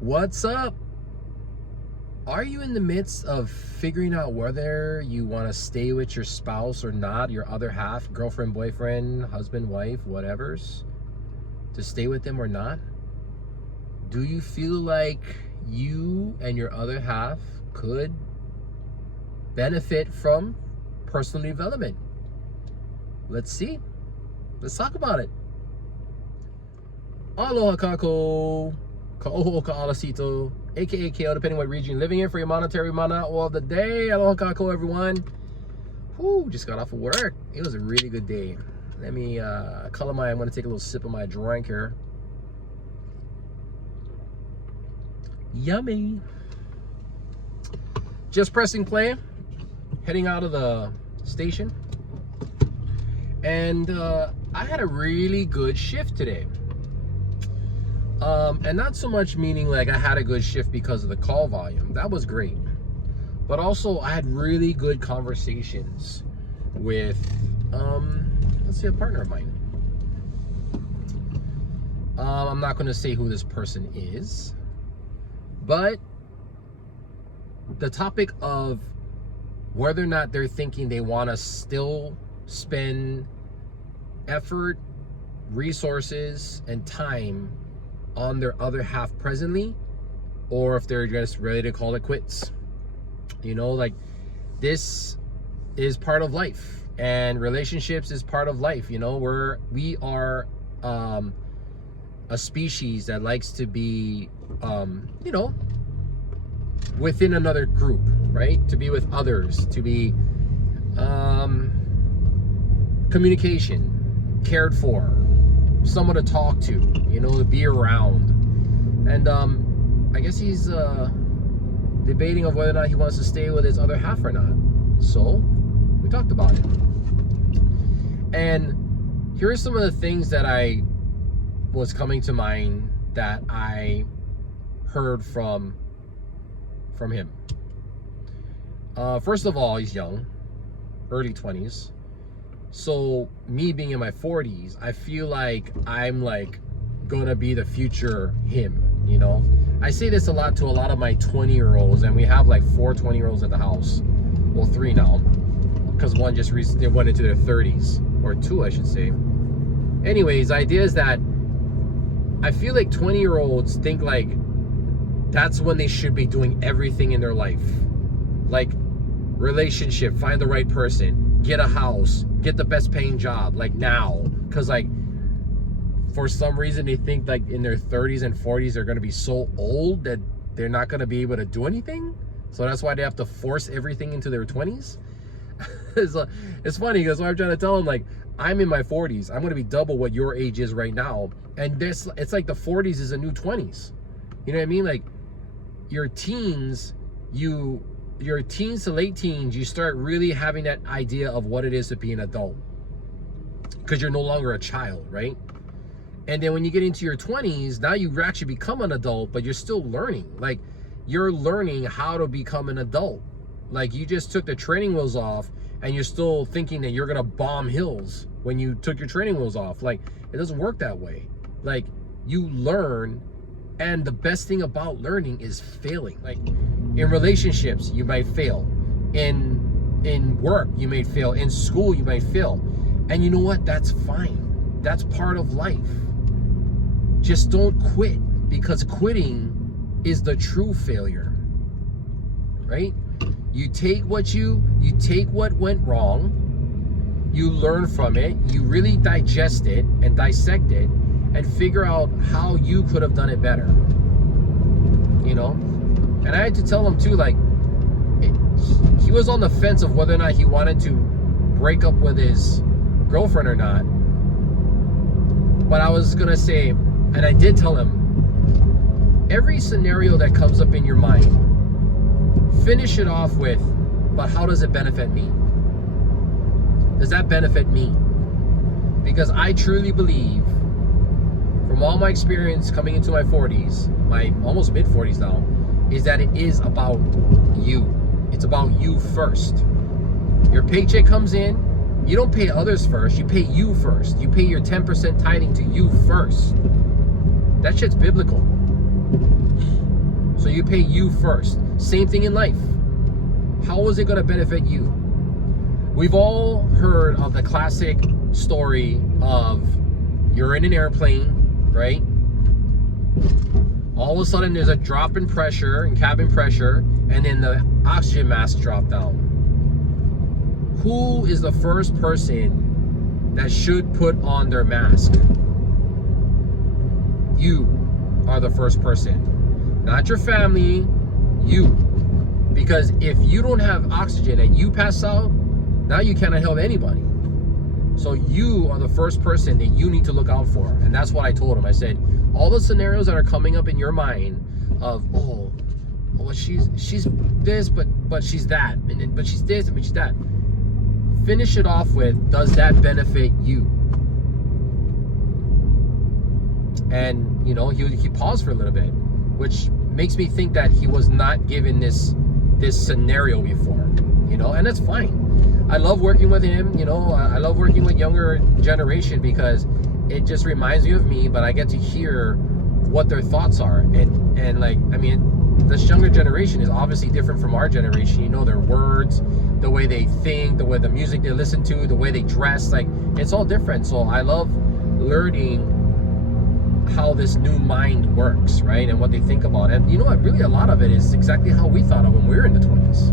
What's up? Are you in the midst of figuring out whether you want to stay with your spouse or not, your other half, girlfriend, boyfriend, husband, wife, whatever's, to stay with them or not? Do you feel like you and your other half could benefit from personal development? Let's see. Let's talk about it. Aloha kako. Ka'oho ka'alasito, aka KO, depending what region you're living in, for your monetary mana'o of the day. Aloha kako, everyone. Whew, just got off of work. It was a really good day. Let me I'm going to take a little sip of my drink here. Yummy. Just pressing play, heading out of the station. And I had a really good shift today. And not so much meaning like I had a good shift because of the call volume. That was great. But also I had really good conversations with, let's see, a partner of mine. I'm not going to say who this person is, but the topic of whether or not they're thinking they want to still spend effort, resources, and time on their other half presently, or if they're just ready to call it quits. You know, like, this is part of life, and relationships is part of life. You know, we are a species that likes to be you know, within another group, right? To be with others, to be communication, cared for, someone to talk to, you know, to be around. And I guess he's debating of whether or not he wants to stay with his other half or not. So we talked about it. And here are some of the things that I was coming to mind that I heard from him. First of all, he's young, early 20s. So me being in my 40s, I feel like I'm like gonna be the future him, you know? I say this a lot to a lot of my 20-year-olds, and we have like 4 20-year-olds at the house. Well, 3 now, because one just recently went into their 30s, or 2, I should say. Anyways, the idea is that I feel like 20-year-olds think like that's when they should be doing everything in their life. Like, relationship, find the right person, get a house, get the best paying job, like now. Because like, for some reason they think like in their 30s and 40s they're going to be so old that they're not going to be able to do anything. So that's why they have to force everything into their 20s. It's funny because I'm trying to tell them, like, I'm in my 40s. I'm going to be double what your age is right now. And this, it's like the 40s is a new 20s. You know what I mean? Like, your teens, your teens to late teens, you start really having that idea of what it is to be an adult, because you're no longer a child, right? And then when you get into your 20s, now you actually become an adult, but you're still learning. Like, you're learning how to become an adult. Like, you just took the training wheels off and you're still thinking that you're gonna bomb hills when you took your training wheels off. Like, it doesn't work that way. Like, you learn, and the best thing about learning is failing. Like, in relationships, you might fail. In work, you may fail. In school, you might fail. And you know what? That's fine. That's part of life. Just don't quit, because quitting is the true failure, right? You take what went wrng, you learn from it, you really digest it and dissect it, and figure out how you could have done it better, you know? And I had to tell him too, like, he was on the fence of whether or not he wanted to break up with his girlfriend or not. But I was gonna say, and I did tell him, every scenario that comes up in your mind, finish it off with, but how does it benefit me? Does that benefit me? Because I truly believe, from all my experience coming into my 40s, my almost mid 40s now, is that it is about you. It's about you first. Your paycheck comes in, you don't pay others first, you pay you first. You pay your 10% tithing to you first. That shit's biblical. So you pay you first. Same thing in life. How is it going to benefit you? We've all heard of the classic story of you're in an airplane, right? All of a sudden there's a drop in pressure, in cabin pressure, and then the oxygen mask drop down. Who is the first person that should put on their mask? You are the first person. Not your family, you. Because if you don't have oxygen and you pass out, now you cannot help anybody. So you are the first person that you need to look out for. And that's what I told him. I said, all the scenarios that are coming up in your mind of, oh, well, she's this, but she's that, and then, but she's this, but she's that. Finish it off with, does that benefit you? And, you know, he paused for a little bit, which makes me think that he was not given this scenario before, you know, and that's fine. I love working with him, you know, I love working with younger generation because it just reminds me of me, but I get to hear what their thoughts are. And like, I mean, this younger generation is obviously different from our generation, you know, their words, the way they think, the way the music they listen to, the way they dress, like, it's all different. So I love learning how this new mind works, right? And what they think about. And you know what, really a lot of it is exactly how we thought of when we were in the 20s.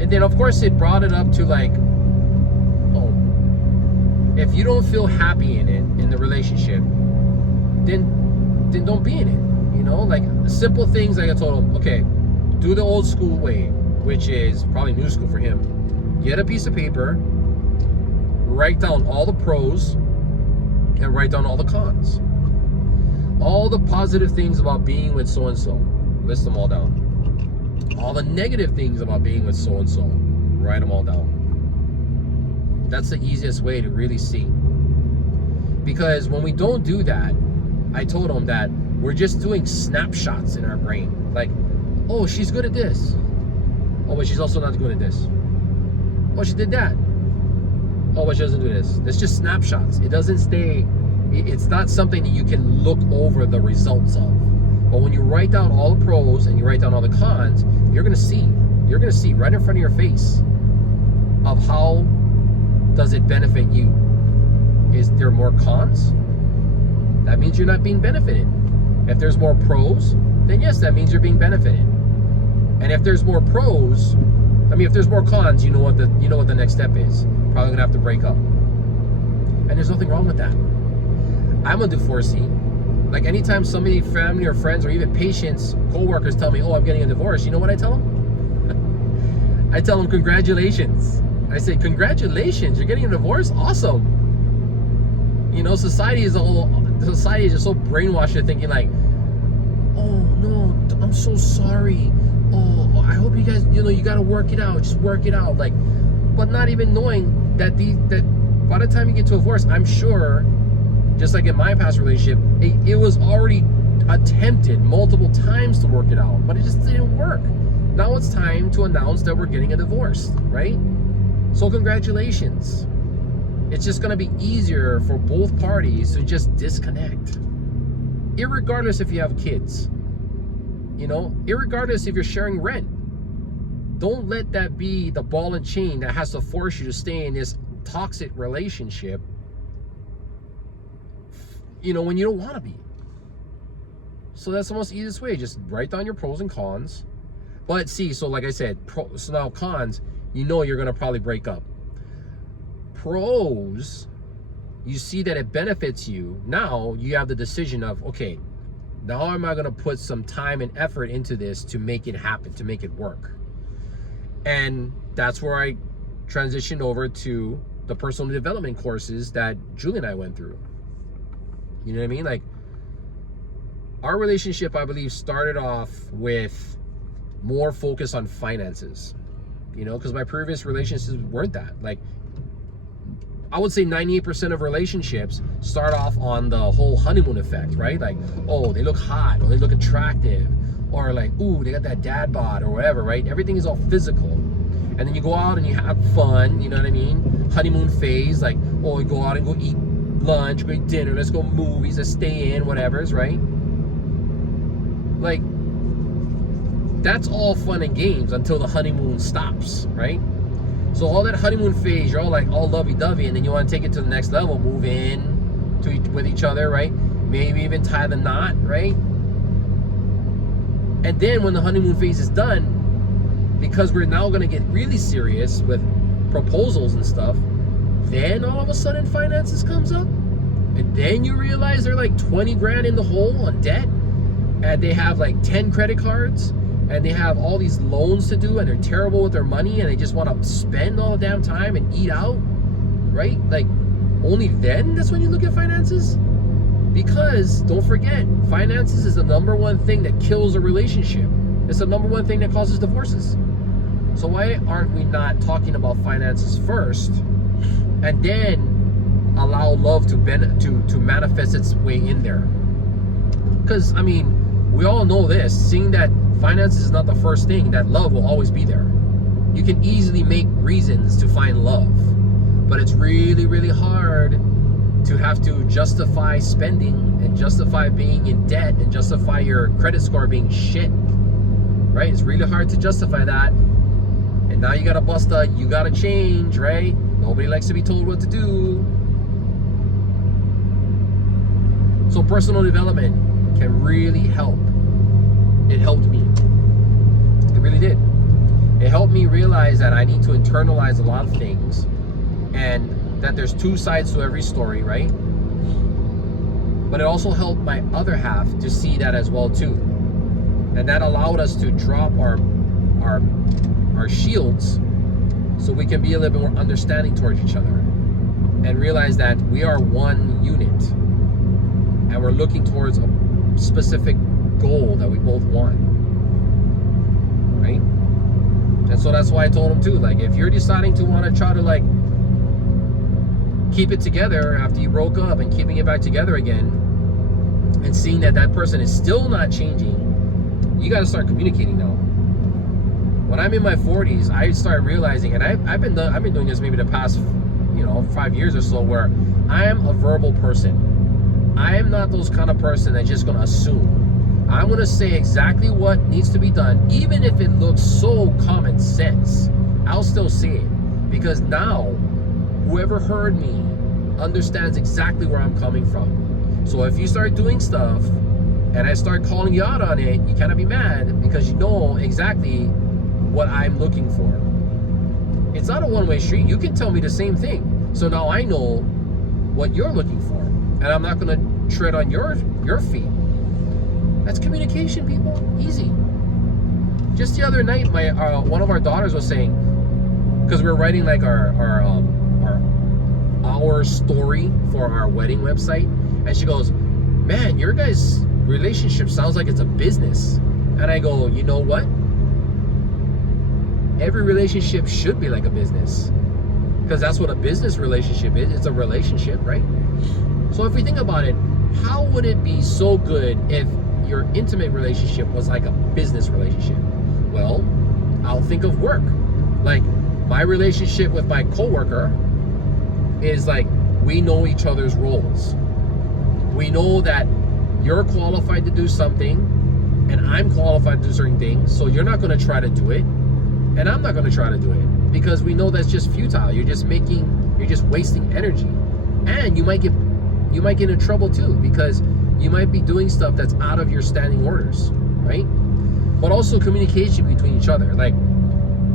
And then of course it brought it up to like, oh, if you don't feel happy in it, in the relationship, then don't be in it. You know, like simple things like I told him, okay, do the old school way, which is probably new school for him. Get a piece of paper, write down all the pros, and write down all the cons. All the positive things about being with so-and-so, list them all down. All the negative things about being with so-and-so, write them all down. That's the easiest way to really see. Because when we don't do that, I told him that we're just doing snapshots in our brain. Like, oh, she's good at this. Oh, but she's also not good at this. Oh, she did that. Oh, but she doesn't do this. It's just snapshots. It doesn't stay. It's not something that you can look over the results of. But when you write down all the pros and you write down all the cons, you're gonna see right in front of your face of how does it benefit you. Is there more cons? That means you're not being benefited. If there's more pros, then yes, that means you're being benefited. And if there's more pros, I mean, if there's more cons, you know what the next step is. Probably gonna have to break up. And there's nothing wrong with that. I'm a divorcee. Like anytime somebody, family or friends or even patients, co-workers tell me, oh, I'm getting a divorce, you know what I tell them? I tell them, congratulations. I say, congratulations, you're getting a divorce? Awesome. You know, society is just so brainwashed to thinking like, oh no, I'm so sorry. Oh, I hope you guys, you know, you gotta work it out, just work it out. Like, but not even knowing that by the time you get to a divorce, I'm sure, just like in my past relationship, it was already attempted multiple times to work it out, but it just didn't work. Now it's time to announce that we're getting a divorce, right? So congratulations. It's just gonna be easier for both parties to just disconnect. Irregardless if you have kids, you know, irregardless if you're sharing rent. Don't let that be the ball and chain that has to force you to stay in this toxic relationship, you know, when you don't want to be. So that's the most easiest way. Just write down your pros and cons. But see, so like I said, so now cons, you know you're going to probably break up. Pros, you see that it benefits you. Now you have the decision of, okay, now am I going to put some time and effort into this to make it happen, to make it work? And that's where I transitioned over to the personal development courses that Julie and I went through. You know what I mean? Like, our relationship, I believe, started off with more focus on finances, you know, because my previous relationships weren't that. Like, I would say 98% of relationships start off on the whole honeymoon effect, right? Like, oh, they look hot, or they look attractive, or like, ooh, they got that dad bod, or whatever, right? Everything is all physical. And then you go out and you have fun, you know what I mean? Honeymoon phase, like, oh, we go out and go eat lunch, go eat dinner, let's go movies, let's stay in, whatever's, right? Like, that's all fun and games until the honeymoon stops, right? So all that honeymoon phase, you're all like all lovey-dovey, and then you want to take it to the next level, move in with each other, right? Maybe even tie the knot, right? And then when the honeymoon phase is done, because we're now going to get really serious with proposals and stuff, then all of a sudden finances comes up, and then you realize they're like 20 grand in the hole on debt, and they have like 10 credit cards, and they have all these loans to do, and they're terrible with their money, and they just want to spend all the damn time and eat out, right? Like, only then that's when you look at finances? Because don't forget, finances is the number one thing that kills a relationship. It's the number one thing that causes divorces. So why aren't we not talking about finances first, and then allow love to manifest its way in there? Because I mean, we all know this, seeing that finances is not the first thing, that love will always be there. You can easily make reasons to find love, but it's really, really hard to have to justify spending and justify being in debt and justify your credit score being shit, right? It's really hard to justify that. And now you gotta you gotta change, right? Nobody likes to be told what to do. So personal development can really help. It helped me. It really did. It helped me realize that I need to internalize a lot of things, and that there's two sides to every story, right? But it also helped my other half to see that as well too. And that allowed us to drop our shields so we can be a little bit more understanding towards each other and realize that we are one unit and we're looking towards a specific goal that we both want, right? And so that's why I told him too, like, if you're deciding to want to try to like keep it together after you broke up and keeping it back together again and seeing that that person is still not changing, you got to start communicating now. When I'm in my 40s, I started realizing, and I've been doing this maybe the past 5 years or so, where I am a verbal person. I am not those kind of person that's just gonna assume. I'm gonna say exactly what needs to be done, even if it looks so common sense. I'll still say it, because now whoever heard me understands exactly where I'm coming from. So if you start doing stuff and I start calling you out on it, you cannot be mad, because you know exactly what I'm looking for. It's not a one-way street. You can tell me the same thing. So now I know what you're looking for, and I'm not gonna tread on your feet. That's communication, people. Easy. Just the other night, my one of our daughters was saying, because we're writing like our story for our wedding website, and she goes, "Man, your guys' relationship sounds like it's a business." And I go, you know what? Every relationship should be like a business, because that's what a business relationship is. It's a relationship, right? So if we think about it, how would it be so good if your intimate relationship was like a business relationship? Well, I'll think of work. Like, my relationship with my coworker is like, we know each other's roles. We know that you're qualified to do something and I'm qualified to do certain things, so you're not going to try to do it and I'm not going to try to do it, because we know that's just futile. You're just wasting energy, and you might get in trouble too, because you might be doing stuff that's out of your standing orders, right? But also communication between each other. Like,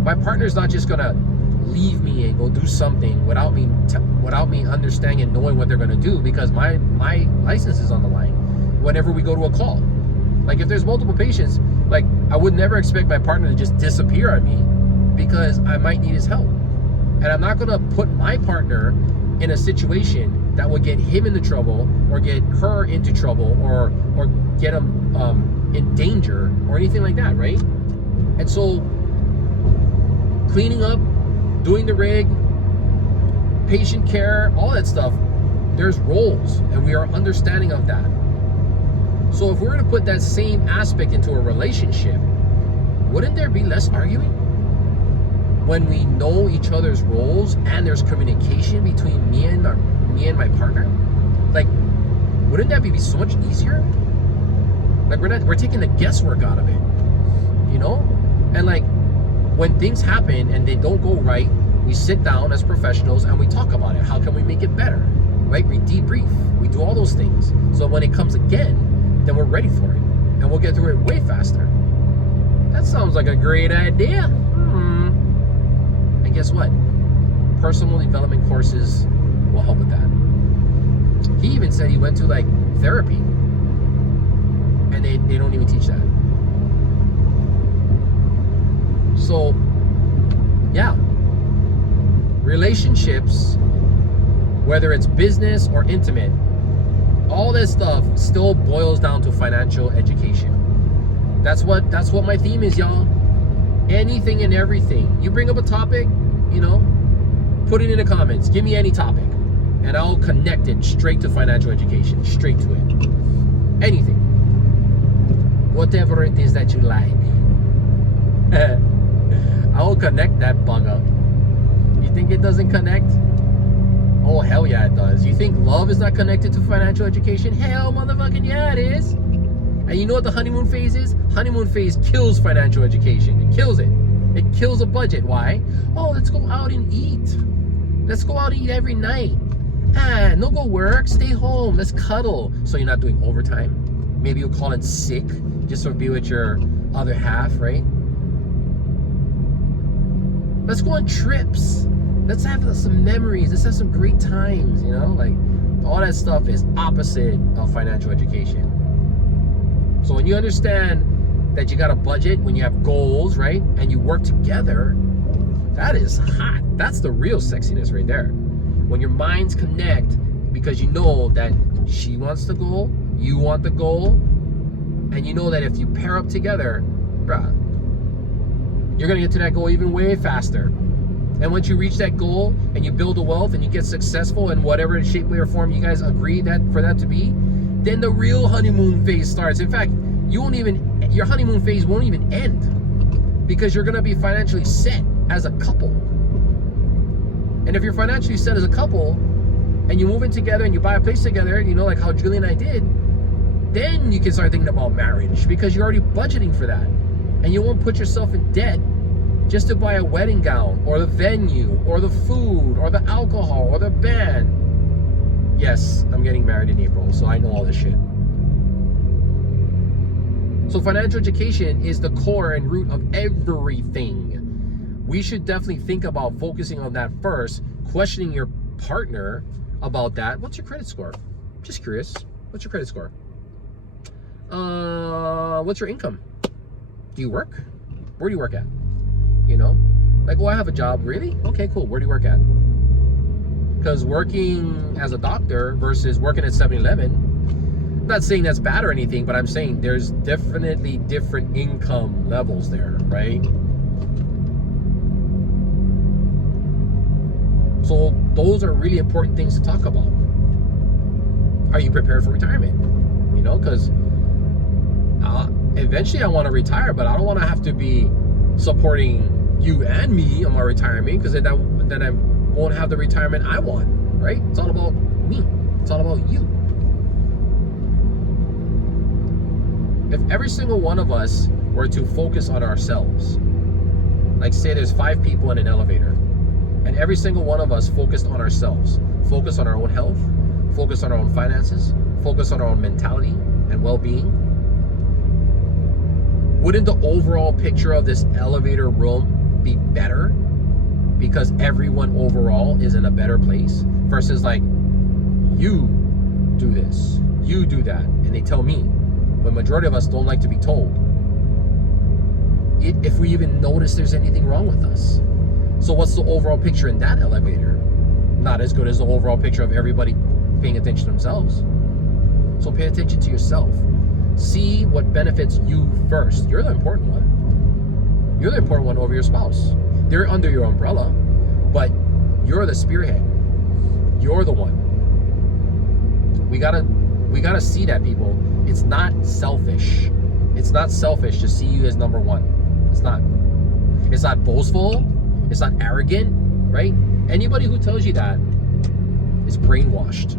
my partner's not just gonna leave me and go do something without me understanding and knowing what they're gonna do, because my license is on the line whenever we go to a call. Like, if there's multiple patients, like, I would never expect my partner to just disappear on me, because I might need his help. And I'm not gonna put my partner in a situation that would get him into trouble or get her into trouble or get him in danger or anything like that, right? And so cleaning up, doing the rig, patient care, all that stuff, there's roles, and we are understanding of that. So if we're going to put that same aspect into a relationship, wouldn't there be less arguing? When we know each other's roles and there's communication between me and my partner, like, wouldn't that be so much easier? Like, we're taking the guesswork out of it, you know? And like, when things happen and they don't go right, we sit down as professionals and we talk about it. How can we make it better? Right? We debrief. We do all those things. So when it comes again, then we're ready for it. And we'll get through it way faster. That sounds like a great idea. And guess what? Personal development courses will help with that. He even said he went to like therapy. And they don't even teach that. So, yeah. Relationships, whether it's business or intimate, all this stuff still boils down to financial education. That's what my theme is, y'all. Anything and everything. You bring up a topic, you know, put it in the comments. Give me any topic. And I'll connect it straight to financial education. Straight to it. Anything. Whatever it is that you like. I will connect that bugger. You think it doesn't connect? Oh, hell yeah, it does. You think love is not connected to financial education? Hell, motherfucking yeah, it is. And you know what the honeymoon phase is? Honeymoon phase kills financial education. It kills it. It kills a budget. Why? Oh, let's go out and eat. Let's go out and eat every night. No go work. Stay home. Let's cuddle. So you're not doing overtime. Maybe you'll call it sick just to be with your other half, right? Let's go on trips. Let's have some memories. Let's have some great times, you know? Like, all that stuff is opposite of financial education. So when you understand that you got a budget, when you have goals, right? And you work together, that is hot. That's the real sexiness right there. When your minds connect because you know that she wants the goal, you want the goal, and you know that if you pair up together, bruh, you're gonna get to that goal even way faster. And once you reach that goal and you build a wealth and you get successful in whatever shape, way, or form you guys agree that for that to be, then the real honeymoon phase starts. In fact, your honeymoon phase won't even end because you're gonna be financially set as a couple. And if you're financially set as a couple and you move in together and you buy a place together, you know, like how Julie and I did, then you can start thinking about marriage because you're already budgeting for that. And you won't put yourself in debt just to buy a wedding gown or the venue or the food or the alcohol or the band. Yes, I'm getting married in April, so I know all this shit. So financial education is the core and root of everything. We should definitely think about focusing on that first, questioning your partner about that. What's your credit score? Just curious. What's your credit score? What's your income? Do you work? Where do you work at? You know, like, well, I have a job. Really? Okay, cool. Where do you work at? Because working as a doctor versus working at 7-Eleven, I'm not saying that's bad or anything, but I'm saying there's definitely different income levels there, right? So those are really important things to talk about. Are you prepared for retirement? You know, because eventually I want to retire, but I don't want to have to be supporting you and me on my retirement, because then I won't have the retirement I want, right? It's all about me. It's all about you. If every single one of us were to focus on ourselves, like say there's 5 people in an elevator, and every single one of us focused on ourselves, focus on our own health, focus on our own finances, focus on our own mentality and well-being, wouldn't the overall picture of this elevator room be better because everyone overall is in a better place versus like, you do this, you do that, and they tell me. But majority of us don't like to be told if we even notice there's anything wrong with us. So what's the overall picture in that elevator? Not as good as the overall picture of everybody paying attention to themselves. So pay attention to yourself. See what benefits you first. You're the important one. You're the important one over your spouse. They're under your umbrella, but you're the spearhead. You're the one. We gotta see that, people. It's not selfish. It's not selfish to see you as number one. It's not. It's not boastful. It's not arrogant, right? Anybody who tells you that is brainwashed.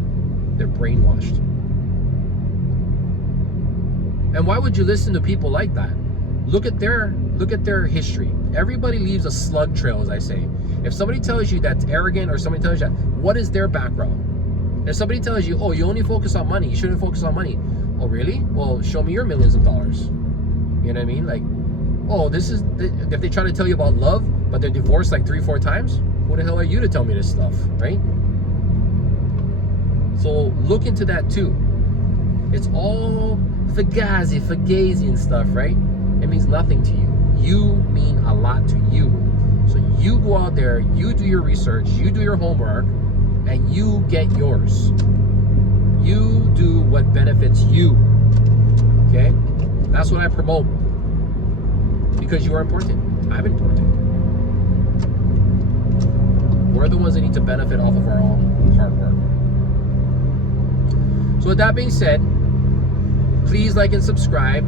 They're brainwashed. And why would you listen to people like that? Look at their history. Everybody leaves a slug trail, as I say. If somebody tells you that's arrogant, or somebody tells you that, what is their background? If somebody tells you, oh, you only focus on money, you shouldn't focus on money. Oh, really? Well, show me your millions of dollars. You know what I mean? Like, oh, if they try to tell you about love, but they're divorced like 3-4 times, who the hell are you to tell me this stuff, right? So look into that too. It's all fugazi and stuff, right? It means nothing to you. You mean a lot to you. So you go out there, you do your research, you do your homework, and you get yours. You do what benefits you. Okay? That's what I promote. Because you are important. I'm important. We're the ones that need to benefit off of our own hard work. So with that being said, please like and subscribe.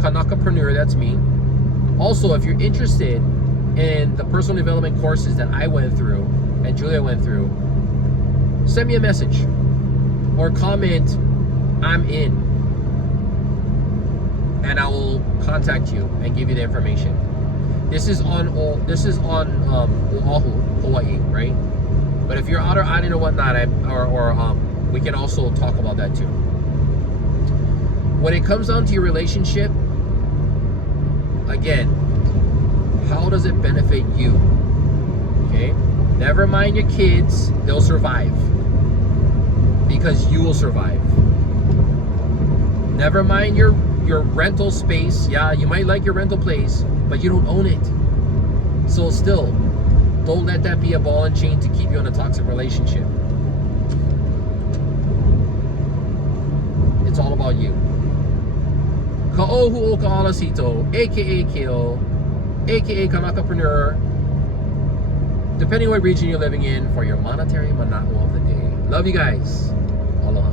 Kanakapreneur, that's me. Also, if you're interested in the personal development courses that I went through and Julia went through, send me a message or comment, I'm in, and I will contact you and give you the information. This is on Oahu, Hawaii, right? But if you're out or island or whatnot, we can also talk about that too. When it comes down to your relationship, again, how does it benefit you? Okay? Never mind your kids, they'll survive. Because you will survive. Never mind your rental space. Yeah, you might like your rental place, but you don't own it. So still, don't let that be a ball and chain to keep you in a toxic relationship. It's all about you. Ka'ohu o ka'alasito, aka Keo, aka Kanakapreneur, depending what region you're living in, for your monetary manako of the day. Love you guys. Aloha.